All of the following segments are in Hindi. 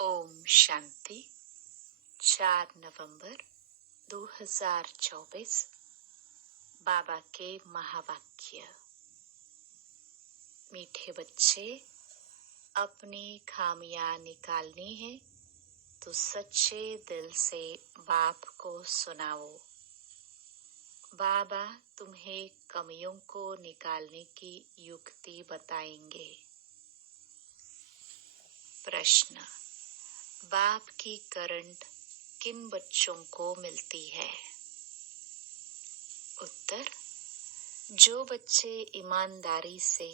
ओम शांति। 4 नवंबर 2024। बाबा के महावाक्य। मीठे बच्चे, अपनी खामियां निकालनी है तो सच्चे दिल से बाप को सुनाओ। बाबा तुम्हें कमियों को निकालने की युक्ति बताएंगे। प्रश्न: बाप की करंट किन बच्चों को मिलती है? उत्तर: जो बच्चे ईमानदारी से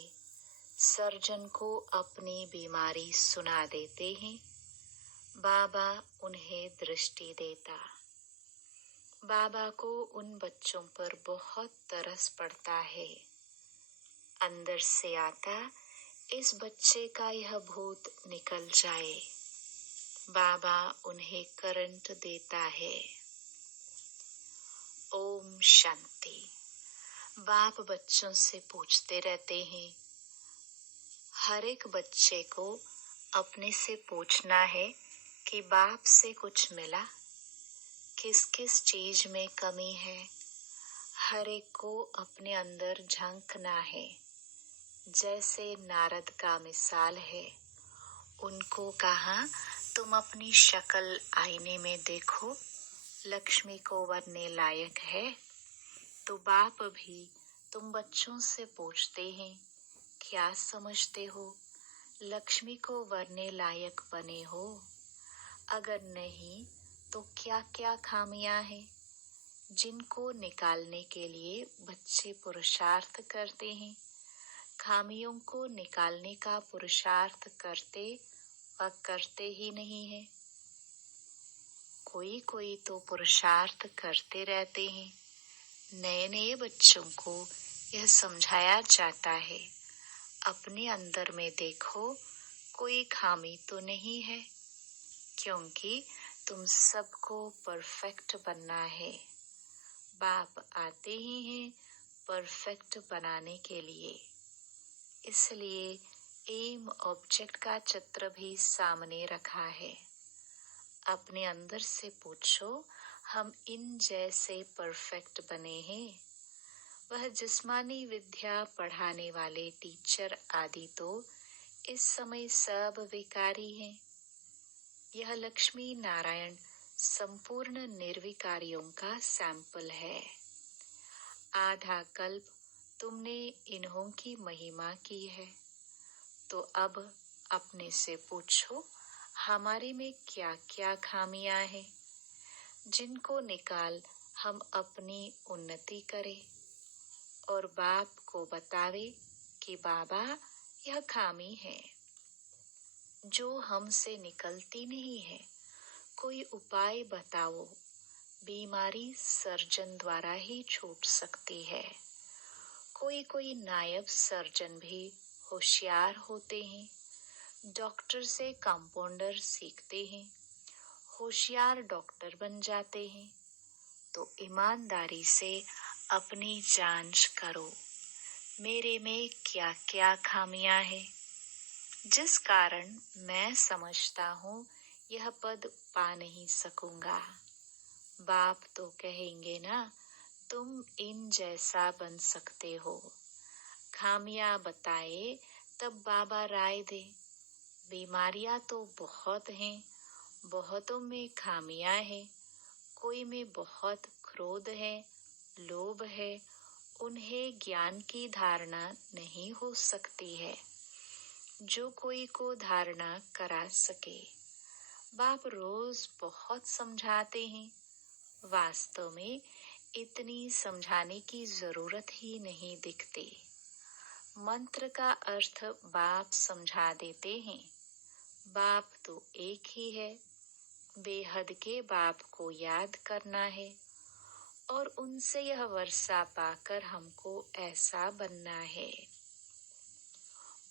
सर्जन को अपनी बीमारी सुना देते हैं, बाबा उन्हें दृष्टि देता। बाबा को उन बच्चों पर बहुत तरस पड़ता है। अंदर से आता, इस बच्चे का यह भूत निकल जाए। बाबा उन्हें करंट देता है। ओम शांति। बाप बच्चों से पूछते रहते हैं। हर एक बच्चे को अपने से पूछना है कि बाप से कुछ मिला, किस किस चीज में कमी है। हर एक को अपने अंदर झांकना है। जैसे नारद का मिसाल है, उनको कहा, तुम अपनी शक्ल आईने में देखो, लक्ष्मी को वरने लायक है। तो बाप भी तुम बच्चों से पूछते हैं, क्या समझते हो, लक्ष्मी को वरने लायक बने हो? अगर नहीं तो क्या क्या खामियां हैं जिनको निकालने के लिए बच्चे पुरुषार्थ करते हैं? खामियों को निकालने का पुरुषार्थ करते व करते ही नहीं है। कोई कोई तो पुरुषार्थ करते रहते हैं। नए नए बच्चों को यह समझाया जाता है, अपने अंदर में देखो, कोई खामी तो नहीं है, क्योंकि तुम सबको परफेक्ट बनना है। बाप आते ही हैं परफेक्ट बनाने के लिए। इसलिए एम ऑब्जेक्ट का चित्र भी सामने रखा है। अपने अंदर से पूछो, हम इन जैसे परफेक्ट बने हैं। वह जिस्मानी विद्या पढ़ाने वाले टीचर आदि तो इस समय सब विकारी हैं। यह लक्ष्मी नारायण संपूर्ण निर्विकारियों का सैंपल है। आधा कल्प तुमने इन्हों की महिमा की है, तो अब अपने से पूछो, हमारे में क्या क्या खामियां हैं जिनको निकाल हम अपनी उन्नति करें और बाप को बतावे कि बाबा यह खामी है जो हमसे निकलती नहीं है, कोई उपाय बताओ। बीमारी सर्जन द्वारा ही छूट सकती है। कोई कोई नायब सर्जन भी होशियार होते हैं। डॉक्टर से कंपाउंडर सीखते हैं, होशियार डॉक्टर बन जाते हैं। तो ईमानदारी से अपनी जांच करो, मेरे में क्या क्या खामियां हैं जिस कारण मैं समझता हूँ यह पद पा नहीं सकूंगा। बाप तो कहेंगे ना, तुम इन जैसा बन सकते हो। खामियां बताए तब बाबा राय दे। बीमारियां तो बहुत हैं, बहुतों में खामियां हैं। कोई में बहुत क्रोध है, लोभ है, उन्हें ज्ञान की धारणा नहीं हो सकती है जो कोई को धारणा करा सके। बाप रोज बहुत समझाते हैं। वास्तव में इतनी समझाने की जरूरत ही नहीं दिखती। मंत्र का अर्थ बाप समझा देते हैं। बाप तो एक ही है। बेहद के बाप को याद करना है और उनसे यह वर्षा पाकर हमको ऐसा बनना है।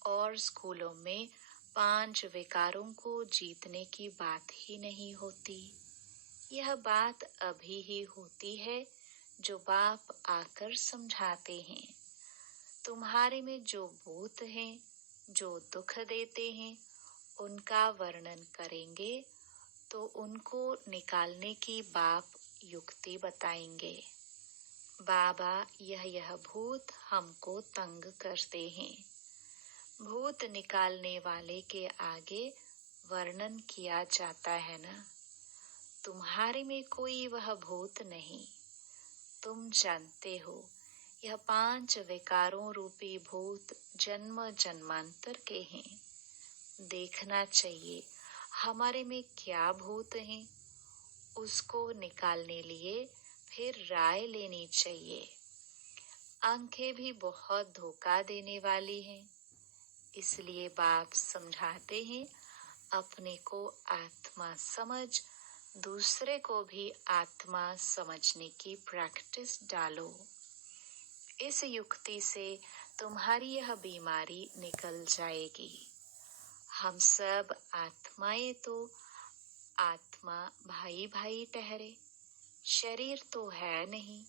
और स्कूलों में 5 विकारों को जीतने की बात ही नहीं होती। यह बात अभी ही होती है जो बाप आकर समझाते हैं। तुम्हारे में जो भूत हैं, जो दुख देते हैं, उनका वर्णन करेंगे तो उनको निकालने की बाप युक्ति बताएंगे। बाबा, यह भूत हमको तंग करते हैं। भूत निकालने वाले के आगे वर्णन किया जाता है ना, तुम्हारे में कोई वह भूत नहीं। तुम जानते हो यह 5 विकारों रूपी भूत जन्म जन्मांतर के हैं। देखना चाहिए हमारे में क्या भूत हैं, उसको निकालने लिए फिर राय लेनी चाहिए। आंखें भी बहुत धोखा देने वाली हैं, इसलिए बाप समझाते हैं अपने को आत्मा समझ, दूसरे को भी आत्मा समझने की प्रैक्टिस डालो। इस युक्ति से तुम्हारी यह बीमारी निकल जाएगी। हम सब आत्माएं तो आत्मा भाई भाई ठहरे, शरीर तो है नहीं।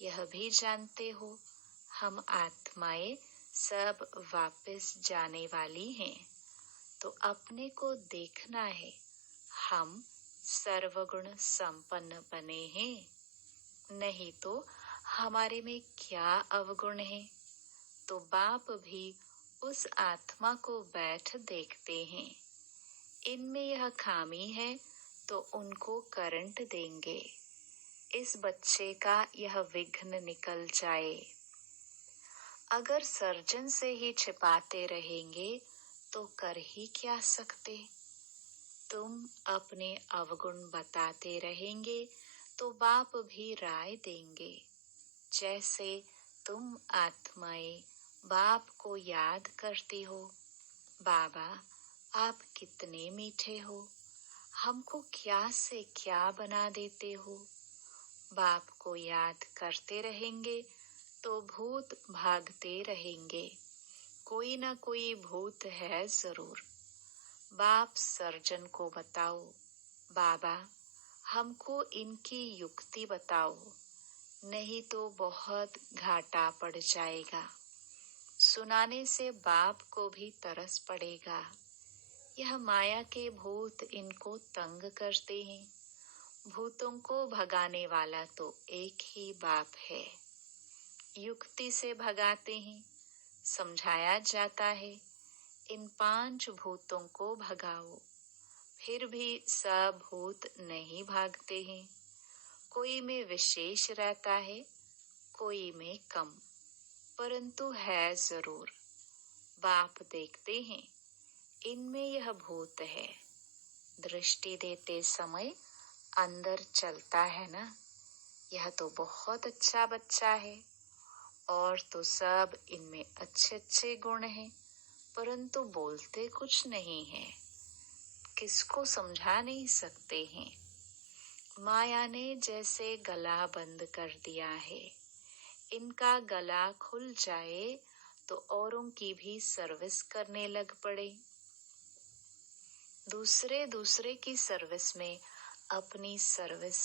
यह भी जानते हो हम आत्माएं सब वापस जाने वाली हैं। तो अपने को देखना है हम सर्वगुण संपन्न बने हैं, नहीं तो हमारे में क्या अवगुण है। तो बाप भी उस आत्मा को बैठ देखते हैं, इनमें यह खामी है तो उनको करंट देंगे, इस बच्चे का यह विघ्न निकल जाए। अगर सर्जन से ही छिपाते रहेंगे तो कर ही क्या सकते। तुम अपने अवगुण बताते रहेंगे तो बाप भी राय देंगे। जैसे तुम आत्माएं बाप को याद करती हो, बाबा आप कितने मीठे हो, हमको क्या से क्या बना देते हो। बाप को याद करते रहेंगे तो भूत भागते रहेंगे, कोई ना कोई भूत है जरूर। बाप सर्जन को बताओ, बाबा हमको इनकी युक्ति बताओ, नहीं तो बहुत घाटा पड़ जाएगा। सुनाने से बाप को भी तरस पड़ेगा। यह माया के भूत इनको तंग करते हैं। भूतों को भगाने वाला तो एक ही बाप है। युक्ति से भगाते हैं, समझाया जाता है इन 5 भूतों को भगाओ। फिर भी सब भूत नहीं भागते हैं, कोई में विशेष रहता है, कोई में कम, परंतु है जरूर। बाप देखते हैं इनमें यह भूत है। दृष्टि देते समय अंदर चलता है ना, यह तो बहुत अच्छा बच्चा है। और तो सब इनमें अच्छे अच्छे गुण हैं, परंतु बोलते कुछ नहीं है, किसको समझा नहीं सकते हैं। माया ने जैसे गला बंद कर दिया है, इनका गला खुल जाए तो औरों की भी सर्विस करने लग पड़े। दूसरे की सर्विस में अपनी सर्विस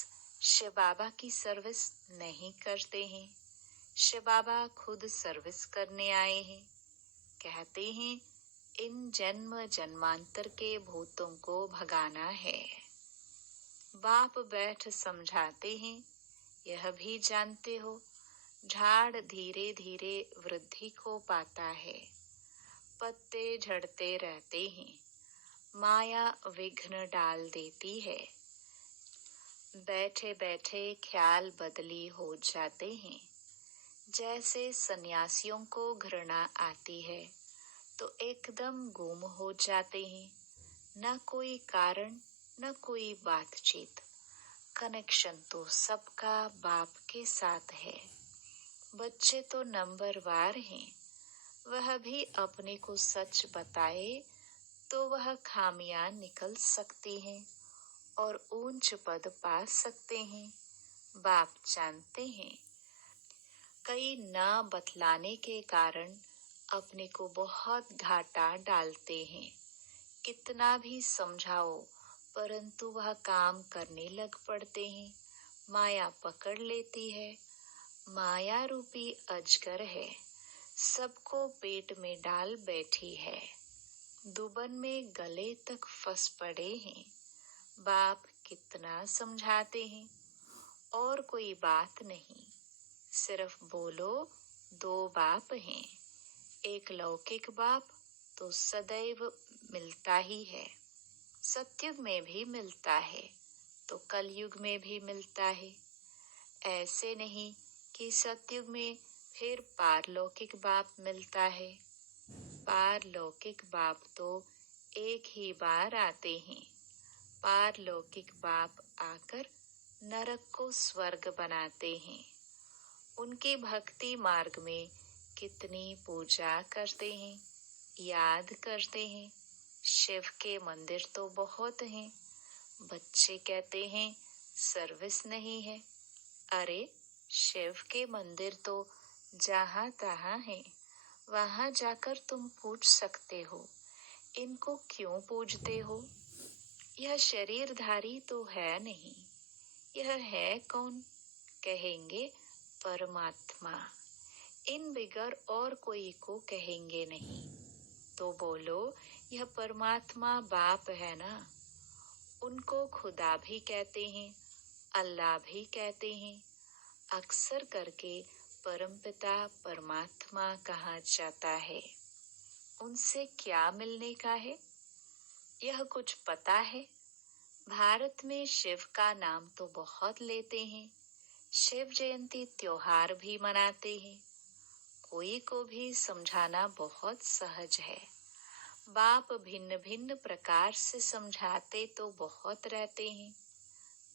शिव बाबा की सर्विस नहीं करते हैं। शिव बाबा खुद सर्विस करने आए हैं। कहते हैं इन जन्म जन्मांतर के भूतों को भगाना है। बाप बैठ समझाते हैं, यह भी जानते हो झाड़ धीरे धीरे वृद्धि को पाता है, पत्ते झड़ते रहते हैं, माया विघ्न डाल देती है। बैठे बैठे ख्याल बदली हो जाते हैं। जैसे सन्यासियों को घृणा आती है तो एकदम गुम हो जाते हैं, न कोई कारण न कोई बातचीत। कनेक्शन तो सबका बाप के साथ है। बच्चे तो नंबरवार हैं, वह भी अपने को सच बताए तो वह खामियां निकल सकती हैं और ऊंच पद पा सकते हैं। बाप जानते हैं कई न बतलाने के कारण अपने को बहुत घाटा डालते हैं। कितना भी समझाओ परंतु वह काम करने लग पड़ते हैं। माया पकड़ लेती है। माया रूपी अजगर है, सबको पेट में डाल बैठी है। दुबन में गले तक फंस पड़े हैं। बाप कितना समझाते हैं और कोई बात नहीं। सिर्फ बोलो, दो बाप हैं। एक लौकिक बाप तो सदैव मिलता ही है, सतयुग में भी मिलता है तो कलयुग में भी मिलता है। ऐसे नहीं कि सतयुग में फिर पारलौकिक बाप मिलता है। पारलौकिक बाप तो एक ही बार आते हैं। पारलौकिक बाप आकर नरक को स्वर्ग बनाते हैं। उनकी भक्ति मार्ग में कितनी पूजा करते हैं, याद करते हैं। शिव के मंदिर तो बहुत हैं। बच्चे कहते हैं सर्विस नहीं है। अरे, शिव के मंदिर तो जहाँ तहाँ है, वहां जाकर तुम पूछ सकते हो। इनको क्यों पूजते हो? यह शरीरधारी तो है नहीं। यह है कौन? कहेंगे परमात्मा। इन बिगर और कोई को कहेंगे नहीं। तो बोलो, यह परमात्मा बाप है ना? उनको खुदा भी कहते हैं, अल्लाह भी कहते हैं। अक्सर करके परमपिता परमात्मा कहा जाता है। उनसे क्या मिलने का है, यह कुछ पता है? भारत में शिव का नाम तो बहुत लेते हैं। शिव जयंती त्योहार भी मनाते हैं। कोई को भी समझाना बहुत सहज है। बाप भिन्न भिन्न प्रकार से समझाते तो बहुत रहते हैं।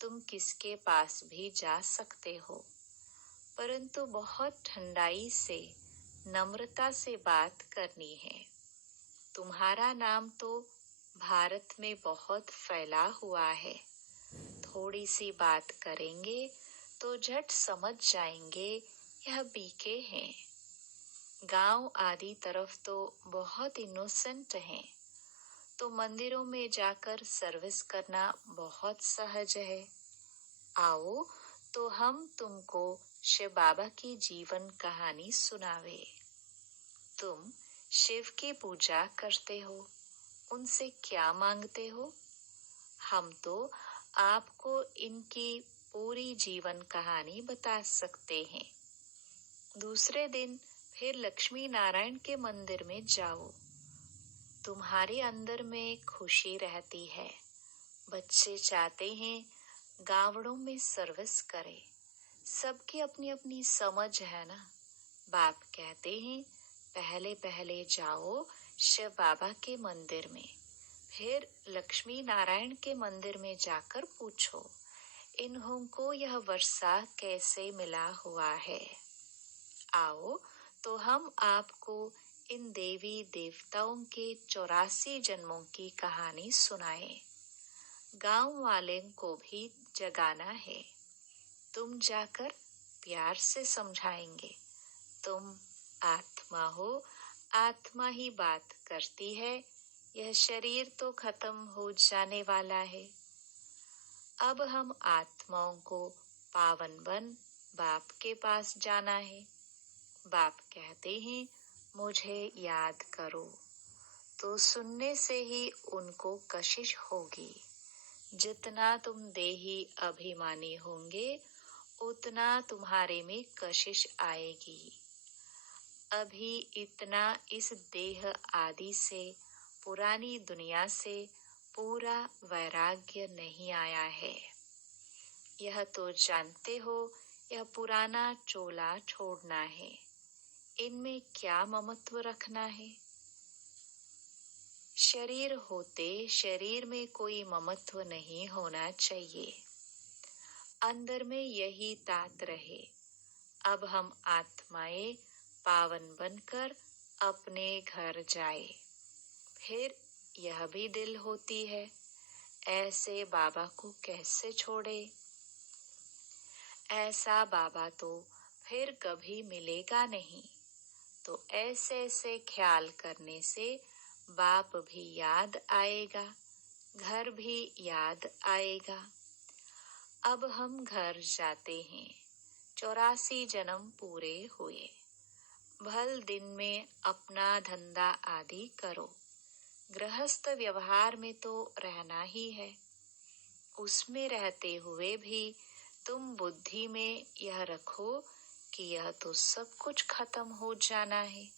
तुम किसके पास भी जा सकते हो, परंतु बहुत ठंडाई से, नम्रता से बात करनी है। तुम्हारा नाम तो भारत में बहुत फैला हुआ है। थोड़ी सी बात करेंगे तो झट समझ जाएंगे यह बीके हैं। गांव आदि तरफ तो बहुत इनोसेंट हैं, तो मंदिरों में जाकर सर्विस करना बहुत सहज है। आओ तो हम तुमको शिव बाबा की जीवन कहानी सुनावे। तुम शिव की पूजा करते हो, उनसे क्या मांगते हो? हम तो आपको इनकी पूरी जीवन कहानी बता सकते हैं। दूसरे दिन फिर लक्ष्मी नारायण के मंदिर में जाओ। तुम्हारे अंदर में खुशी रहती है। बच्चे चाहते हैं गावड़ों में सर्विस करे। सबकी अपनी अपनी समझ है ना। बाप कहते हैं पहले पहले जाओ शिव बाबा के मंदिर में, फिर लक्ष्मी नारायण के मंदिर में जाकर पूछो इन्हों को यह वर्षा कैसे मिला हुआ है। आओ तो हम आपको इन देवी देवताओं के 84 जन्मों की कहानी सुनाए। गांव वाले को भी जगाना है। तुम जाकर प्यार से समझाएंगे। तुम आत्मा हो, आत्मा ही बात करती है। यह शरीर तो खत्म हो जाने वाला है। अब हम आत्माओं को पावन बन बाप के पास जाना है। बाप कहते हैं मुझे याद करो, तो सुनने से ही उनको कशिश होगी। जितना तुम देही अभिमानी होंगे, उतना तुम्हारे में कशिश आएगी। अभी इतना इस देह आदि से, पुरानी दुनिया से पूरा वैराग्य नहीं आया है। यह तो जानते हो, यह पुराना चोला छोड़ना है। इनमें क्या ममत्व रखना है? शरीर होते शरीर में कोई ममत्व नहीं होना चाहिए। अंदर में यही तात रहे। अब हम आत्माएं पावन बनकर अपने घर जाए। फिर यह भी दिल होती है, ऐसे बाबा को कैसे छोड़े? ऐसा बाबा तो फिर कभी मिलेगा नहीं। तो ऐसे ऐसे ख्याल करने से बाप भी याद आएगा, घर भी याद आएगा। अब हम घर जाते हैं। 84 जन्म पूरे हुए। भल दिन में अपना धंधा आदि करो। गृहस्थ व्यवहार में तो रहना ही है। उसमें रहते हुए भी तुम बुद्धि में यह रखो कि यह तो सब कुछ खत्म हो जाना है।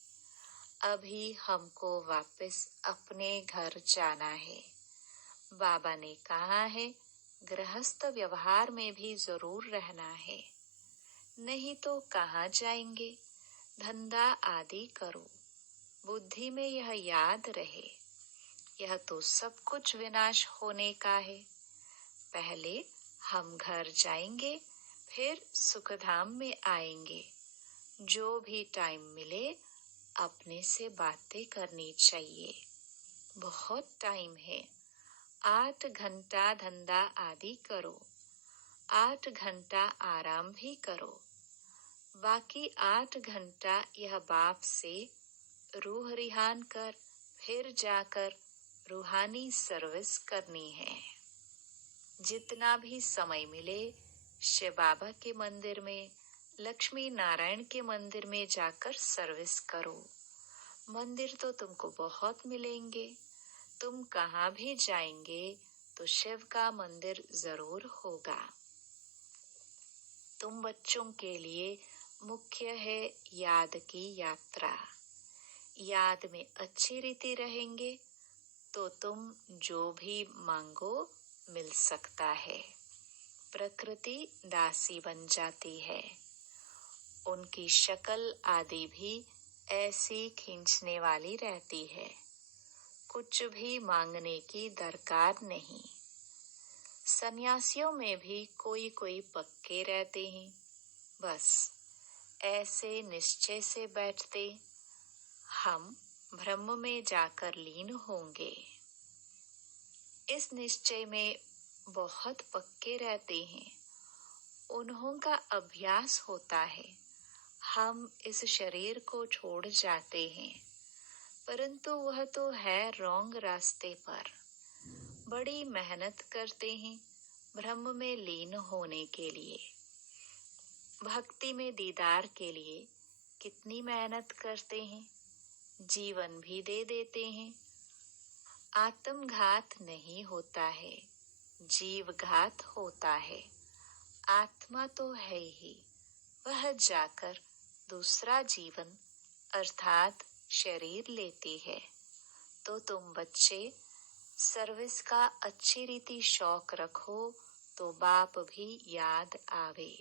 अभी हमको वापस अपने घर जाना है। बाबा ने कहा है गृहस्थ व्यवहार में भी जरूर रहना है, नहीं तो कहाँ जाएंगे। धंधा आदि करो, बुद्धि में यह याद रहे यह तो सब कुछ विनाश होने का है। पहले हम घर जाएंगे, फिर सुखधाम में आएंगे। जो भी टाइम मिले अपने से बातें करनी चाहिए। बहुत टाइम है। 8 घंटा धंधा आदि करो, 8 घंटा आराम भी करो। बाकी 8 घंटा यह बाप से रूह रिहान कर फिर जाकर रूहानी सर्विस करनी है। जितना भी समय मिले शिव बाबा के मंदिर में, लक्ष्मी नारायण के मंदिर में जाकर सर्विस करो। मंदिर तो तुमको बहुत मिलेंगे। तुम कहाँ भी जाएंगे तो शिव का मंदिर जरूर होगा। तुम बच्चों के लिए मुख्य है याद की यात्रा। याद में अच्छी रीति रहेंगे तो तुम जो भी मांगो मिल सकता है। प्रकृति दासी बन जाती है। उनकी शक्ल आदि भी ऐसी खींचने वाली रहती है। कुछ भी मांगने की दरकार नहीं। सन्यासियों में भी कोई कोई पक्के रहते हैं। बस ऐसे निश्चय से बैठते हम ब्रह्म में जाकर लीन होंगे। इस निश्चय में बहुत पक्के रहते हैं। उन्हों का अभ्यास होता है। हम इस शरीर को छोड़ जाते हैं, परंतु वह तो है रॉन्ग रास्ते पर। बड़ी मेहनत करते हैं ब्रह्म में लीन होने के लिए। भक्ति में दीदार के लिए कितनी मेहनत करते हैं, जीवन भी दे देते हैं। आत्मघात नहीं होता है, जीवघात होता है। आत्मा तो है ही, वह जाकर दूसरा जीवन अर्थात शरीर लेती है। तो तुम बच्चे सर्विस का अच्छी रीति शौक रखो तो बाप भी याद आवे।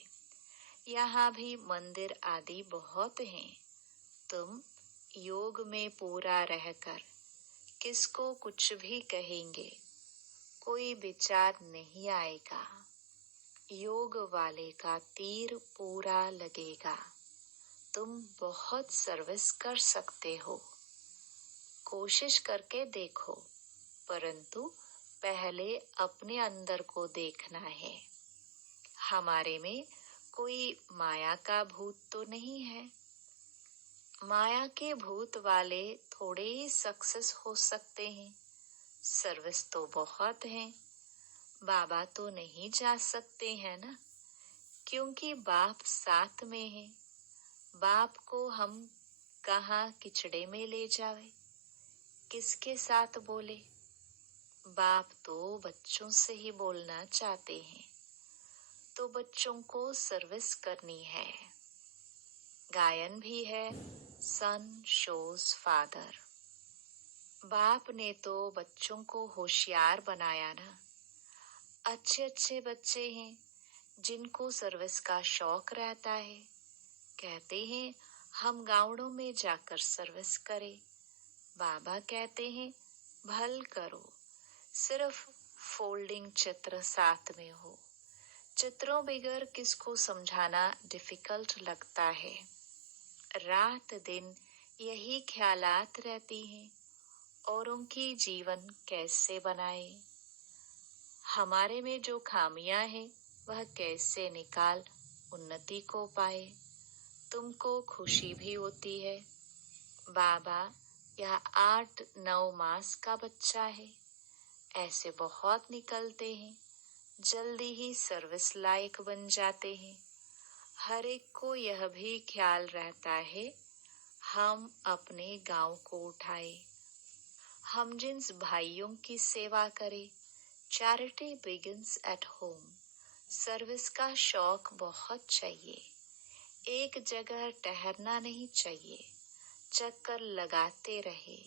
यहाँ भी मंदिर आदि बहुत हैं। तुम योग में पूरा रहकर किसको कुछ भी कहेंगे, कोई विचार नहीं आएगा। योग वाले का तीर पूरा लगेगा। तुम बहुत सर्विस कर सकते हो। कोशिश करके देखो, परंतु पहले अपने अंदर को देखना है। हमारे में कोई माया का भूत तो नहीं है। माया के भूत वाले थोड़े ही सक्सेस हो सकते हैं। सर्विस तो बहुत है। बाबा तो नहीं जा सकते हैं ना, क्योंकि बाप साथ में है। बाप को हम कहाँ किचड़े में ले जावे, किसके साथ बोले। बाप तो बच्चों से ही बोलना चाहते हैं, तो बच्चों को सर्विस करनी है। गायन भी है, सन शोज फादर। बाप ने तो बच्चों को होशियार बनाया ना। अच्छे अच्छे बच्चे हैं जिनको सर्विस का शौक रहता है। कहते हैं हम गाँवों में जाकर सर्विस करें। बाबा कहते हैं भल करो, सिर्फ फोल्डिंग चित्र साथ में हो। चित्रों बगैर किसको समझाना डिफिकल्ट लगता है। रात दिन यही ख्यालात रहती हैं, औरों की जीवन कैसे बनाए। हमारे में जो खामियां हैं वह कैसे निकाल उन्नति को पाए। तुमको खुशी भी होती है। बाबा यह 8-9 मास का बच्चा है। ऐसे बहुत निकलते हैं, जल्दी ही सर्विस लायक बन जाते हैं। हर एक को यह भी ख्याल रहता है हम अपने गांव को उठाए, हम जिन्स भाइयों की सेवा करें। Charity begins at home. Service का शौक बहुत चाहिए। एक जगह ठहरना नहीं चाहिए, चक्कर लगाते रहे।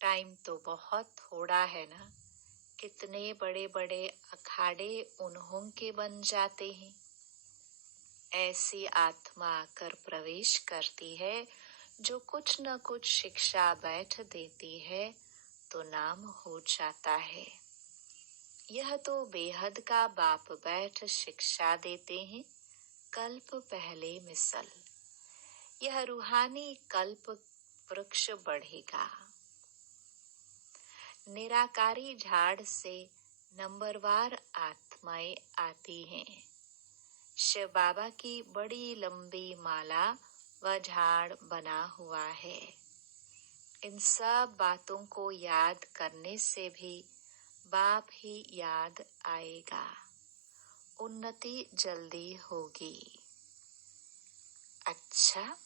टाइम तो बहुत थोड़ा है ना। कितने बड़े बड़े अखाड़े उन्हों के बन जाते हैं। ऐसी आत्मा आकर प्रवेश करती है जो कुछ न कुछ शिक्षा बैठ देती है तो नाम हो जाता है। यह तो बेहद का बाप बैठ शिक्षा देते हैं, कल्प पहले मिसल। यह रूहानी कल्प वृक्ष बढ़ेगा। निराकारी झाड़ से नंबरवार आत्माएं आती हैं। शिव बाबा की बड़ी लंबी माला व झाड़ बना हुआ है। इन सब बातों को याद करने से भी बाप ही याद आएगा। उन्नति जल्दी होगी। अच्छा,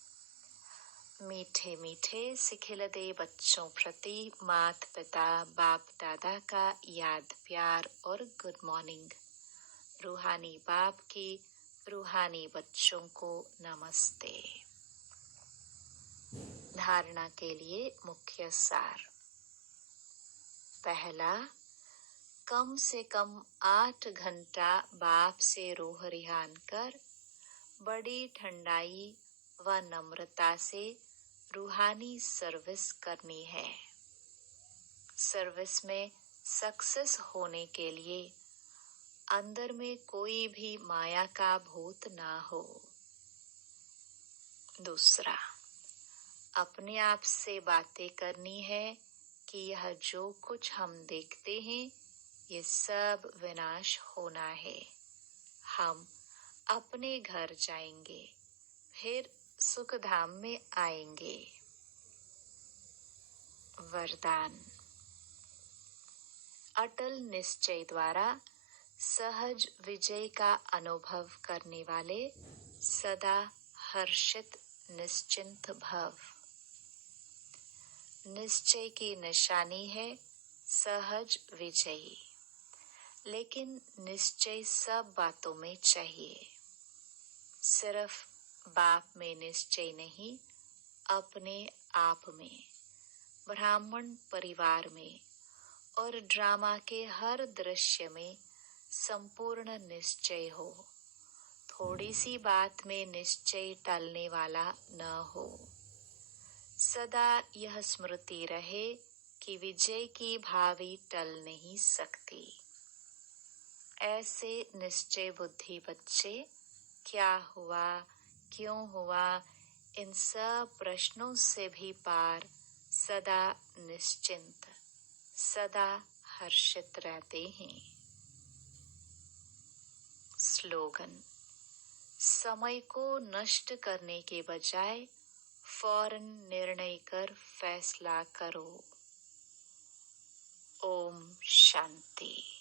मीठे मीठे सिखिलते बच्चों प्रति माता पिता बाप दादा का याद प्यार और गुड मॉर्निंग। रूहानी बाप की रूहानी बच्चों को नमस्ते। धारणा के लिए मुख्य सार। पहला, कम से कम 8 घंटा बाप से रूह रिहान कर बड़ी ठंडाई व नम्रता से रूहानी सर्विस करनी है। सर्विस में सक्सेस होने के लिए अंदर में कोई भी माया का भूत ना हो। दूसरा, अपने आप से बातें करनी है कि यह जो कुछ हम देखते हैं ये सब विनाश होना है। हम अपने घर जाएंगे, फिर सुख धाम में आएंगे। वरदान। अटल निश्चय द्वारा सहज विजय का अनुभव करने वाले सदा हर्षित निश्चिंत भव। निश्चय की निशानी है सहज विजयी, लेकिन निश्चय सब बातों में चाहिए। सिर्फ बाप में निश्चय नहीं, अपने आप में, ब्राह्मण परिवार में और ड्रामा के हर दृश्य में संपूर्ण निश्चय हो। थोड़ी सी बात में निश्चय टलने वाला न हो। सदा यह स्मृति रहे कि विजय की भावी टल नहीं सकती। ऐसे निश्चय बुद्धि बच्चे क्या हुआ, क्यों हुआ, इन सब प्रश्नों से भी पार सदा निश्चिंत, सदा हर्षित रहते हैं। स्लोगन। समय को नष्ट करने के बजाय फौरन निर्णय कर फैसला करो। ओम शांति।